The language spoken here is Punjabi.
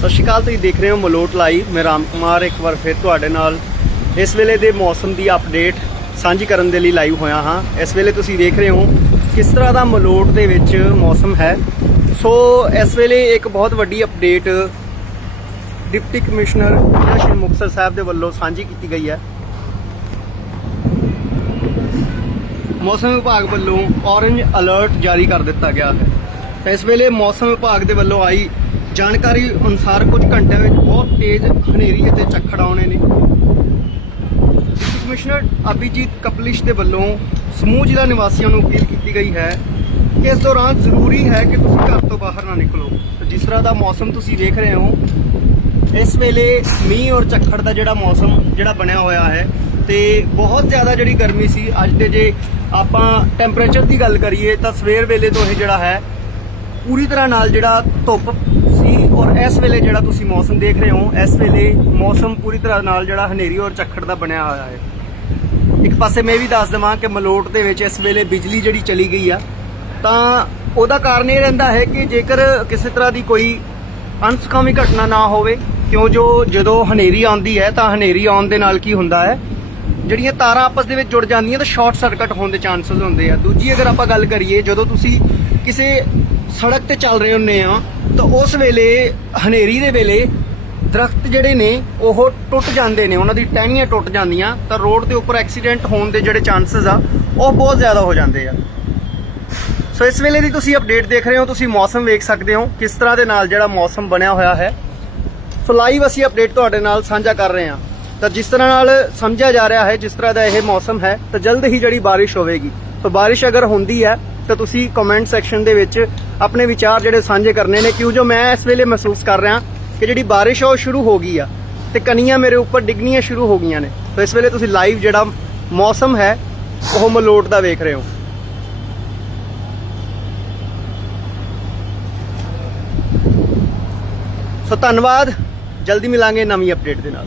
ਸਤਿ ਸ਼੍ਰੀ ਅਕਾਲ, ਤੁਸੀਂ ਦੇਖ ਰਹੇ ਹੋ ਮਲੋਟ ਲਾਈਵ। ਮੈਂ ਰਾਮ ਕੁਮਾਰ, ਇੱਕ ਵਾਰ ਫਿਰ ਤੁਹਾਡੇ ਨਾਲ। ਇਸ ਵੇਲੇ ਦੇ ਮੌਸਮ ਦੀ ਅਪਡੇਟ ਸਾਂਝੀ ਕਰਨ ਦੇ ਲਈ ਲਾਈਵ ਹੋਇਆ ਹਾਂ। ਇਸ ਵੇਲੇ ਤੁਸੀਂ ਦੇਖ ਰਹੇ ਹੋ ਕਿਸ ਤਰ੍ਹਾਂ ਦਾ ਮਲੋਟ ਦੇ ਵਿੱਚ ਮੌਸਮ ਹੈ। ਸੋ, ਇਸ ਵੇਲੇ ਇੱਕ ਬਹੁਤ ਵੱਡੀ update deputy commissioner Sri Muktsar Sahib ਦੇ ਵੱਲੋਂ ਸਾਂਝੀ ਕੀਤੀ ਗਈ ਹੈ। ਮੌਸਮ ਵਿਭਾਗ ਵੱਲੋਂ ਔਰੇਂਜ ਅਲਰਟ ਜਾਰੀ ਕਰ ਦਿੱਤਾ ਗਿਆ ਹੈ। ਇਸ ਵੇਲੇ ਮੌਸਮ ਵਿਭਾਗ ਦੇ ਵੱਲੋਂ ਆਈ ਜਾਣਕਾਰੀ ਅਨੁਸਾਰ ਕੁਝ ਘੰਟਿਆਂ ਵਿੱਚ ਬਹੁਤ ਤੇਜ਼ ਹਨੇਰੀ ਅਤੇ ਝੱਖੜ ਆਉਣੇ ਨੇ। ਡਿਪਟੀ ਕਮਿਸ਼ਨਰ ਅਭਿਜੀਤ ਕਪਲਿਸ਼ ਦੇ ਵੱਲੋਂ ਸਮੂਹ ਜ਼ਿਲ੍ਹਾ ਨਿਵਾਸੀਆਂ ਨੂੰ ਅਪੀਲ ਕੀਤੀ ਗਈ ਹੈ ਕਿ ਇਸ ਦੌਰਾਨ ਜ਼ਰੂਰੀ ਹੈ ਕਿ ਤੁਸੀਂ ਘਰ ਤੋਂ ਬਾਹਰ ਨਾ ਨਿਕਲੋ। ਜਿਸ ਤਰ੍ਹਾਂ ਦਾ ਮੌਸਮ ਤੁਸੀਂ ਵੇਖ ਰਹੇ ਹੋ, ਇਸ ਵੇਲੇ ਮੀਂਹ ਔਰ ਝੱਖੜ ਦਾ ਜਿਹੜਾ ਮੌਸਮ, ਜਿਹੜਾ ਬਣਿਆ ਹੋਇਆ ਹੈ ਤੇ ਬਹੁਤ ਜ਼ਿਆਦਾ ਜਿਹੜੀ ਗਰਮੀ ਸੀ, ਅੱਜ ਦੇ ਜੇ ਆਪਾਂ ਟੈਂਪਰੇਚਰ ਦੀ ਗੱਲ ਕਰੀਏ ਤਾਂ ਸਵੇਰ ਵੇਲੇ ਤੋਂ ਇਹ ਜਿਹੜਾ ਹੈ ਪੂਰੀ ਤਰ੍ਹਾਂ ਨਾਲ ਜਿਹੜਾ ਧੁੱਪ ਸੀ ਔਰ ਇਸ ਵੇਲੇ ਜਿਹੜਾ ਤੁਸੀਂ ਮੌਸਮ ਦੇਖ ਰਹੇ ਹੋ, ਇਸ ਵੇਲੇ ਮੌਸਮ ਪੂਰੀ ਤਰ੍ਹਾਂ ਨਾਲ ਜਿਹੜਾ ਹਨੇਰੀ ਔਰ ਝੱਖੜ ਦਾ ਬਣਿਆ ਹੋਇਆ ਹੈ। ਇੱਕ ਪਾਸੇ ਮੈਂ ਵੀ ਦੱਸ ਦਵਾਂ ਕਿ ਮਲੋਟ ਦੇ ਵਿੱਚ ਇਸ ਵੇਲੇ ਬਿਜਲੀ ਜਿਹੜੀ ਚਲੀ ਗਈ ਆ, ਤਾਂ ਉਹਦਾ ਕਾਰਨ ਇਹ ਰਹਿੰਦਾ ਹੈ ਕਿ ਜੇਕਰ ਕਿਸੇ ਤਰ੍ਹਾਂ ਦੀ ਕੋਈ ਅਨਸਕਾਮੀ ਘਟਨਾ ਨਾ ਹੋਵੇ, ਕਿਉਂ ਜੋ ਜਦੋਂ ਹਨੇਰੀ ਆਉਂਦੀ ਹੈ, ਤਾਂ ਹਨੇਰੀ ਆਉਣ ਦੇ ਨਾਲ ਕੀ ਹੁੰਦਾ ਹੈ? ਜਿਹੜੀਆਂ ਤਾਰਾਂ ਆਪਸ ਦੇ ਵਿੱਚ ਜੁੜ ਜਾਂਦੀਆਂ ਤਾਂ ਸ਼ਾਰਟ ਸਰਕਟ ਹੋਣ ਦੇ ਚਾਂਸਸ ਹੁੰਦੇ ਆ। ਦੂਜੀ ਅਗਰ ਆਪਾਂ ਗੱਲ ਕਰੀਏ, ਜਦੋਂ ਤੁਸੀਂ ਕਿਸੇ ਸੜਕ ਤੇ ਚੱਲ ਰਹੇ ਹੁੰਨੇ ਆ, ਤਾਂ ਉਸ ਵੇਲੇ, ਹਨੇਰੀ ਦੇ ਵੇਲੇ ਦਰਖਤ ਜਿਹੜੇ ਨੇ, ਉਹ ਟੁੱਟ ਜਾਂਦੇ ਨੇ, ਉਹਨਾਂ ਦੀ ਟਹਿਣੀਆਂ ਟੁੱਟ ਜਾਂਦੀਆਂ, ਤਾਂ ਰੋਡ ਦੇ ਉੱਪਰ ਐਕਸੀਡੈਂਟ ਹੋਣ ਦੇ ਜਿਹੜੇ ਚਾਂਸਸ ਆ, ਉਹ ਬਹੁਤ ਜ਼ਿਆਦਾ ਹੋ ਜਾਂਦੇ ਆ। ਸੋ ਇਸ ਵੇਲੇ ਦੀ ਤੁਸੀਂ ਅਪਡੇਟ ਦੇਖ ਰਹੇ ਹੋ, ਤੁਸੀਂ ਮੌਸਮ ਵੇਖ ਸਕਦੇ ਹੋ, ਕਿਸ ਤਰ੍ਹਾਂ ਦੇ ਨਾਲ ਜਿਹੜਾ ਮੌਸਮ ਬਣਿਆ ਹੋਇਆ ਹੈ। ਸੋ ਲਾਈਵ ਅਸੀਂ ਅਪਡੇਟ ਤੁਹਾਡੇ ਨਾਲ ਸਾਂਝਾ ਕਰ ਰਹੇ ਹਾਂ। ਤਾਂ ਜਿਸ ਤਰ੍ਹਾਂ ਨਾਲ ਸਮਝਿਆ ਜਾ ਰਿਹਾ ਹੈ, ਜਿਸ ਤਰ੍ਹਾਂ ਦਾ ਇਹ ਮੌਸਮ ਹੈ, ਤਾਂ ਜਲਦ ਹੀ ਜਿਹੜੀ ਬਾਰਿਸ਼ ਹੋਵੇਗੀ। ਸੋ ਬਾਰਿਸ਼ ਅਗਰ ਹੁੰਦੀ ਹੈ ਤਾਂ ਤੁਸੀਂ ਕਮੈਂਟ ਸੈਕਸ਼ਨ ਦੇ ਵਿੱਚ ਆਪਣੇ ਵਿਚਾਰ ਜਿਹੜੇ ਸਾਂਝੇ ਕਰਨੇ ਨੇ ਕਿਉਂ ਜੋ ਮੈਂ ਇਸ ਵੇਲੇ ਮਹਿਸੂਸ ਕਰ ਰਿਹਾ ਕਿ ਜਿਹੜੀ ਬਾਰਿਸ਼ ਆ, ਉਹ ਸ਼ੁਰੂ ਹੋ ਗਈ ਆ ਤੇ ਕਣੀਆਂ ਮੇਰੇ ਉੱਪਰ ਡਿੱਗਣੀਆਂ ਸ਼ੁਰੂ ਹੋ ਗਈਆਂ ਨੇ। ਸੋ ਇਸ ਵੇਲੇ ਤੁਸੀਂ ਲਾਈਵ ਜਿਹੜਾ ਮੌਸਮ ਹੈ, ਉਹ ਮਲੋਟ ਦਾ ਵੇਖ ਰਹੇ ਹੋ। ਸੋ ਧੰਨਵਾਦ, ਜਲਦੀ ਮਿਲਾਂਗੇ ਨਵੀਂ ਅਪਡੇਟ ਦੇ ਨਾਲ।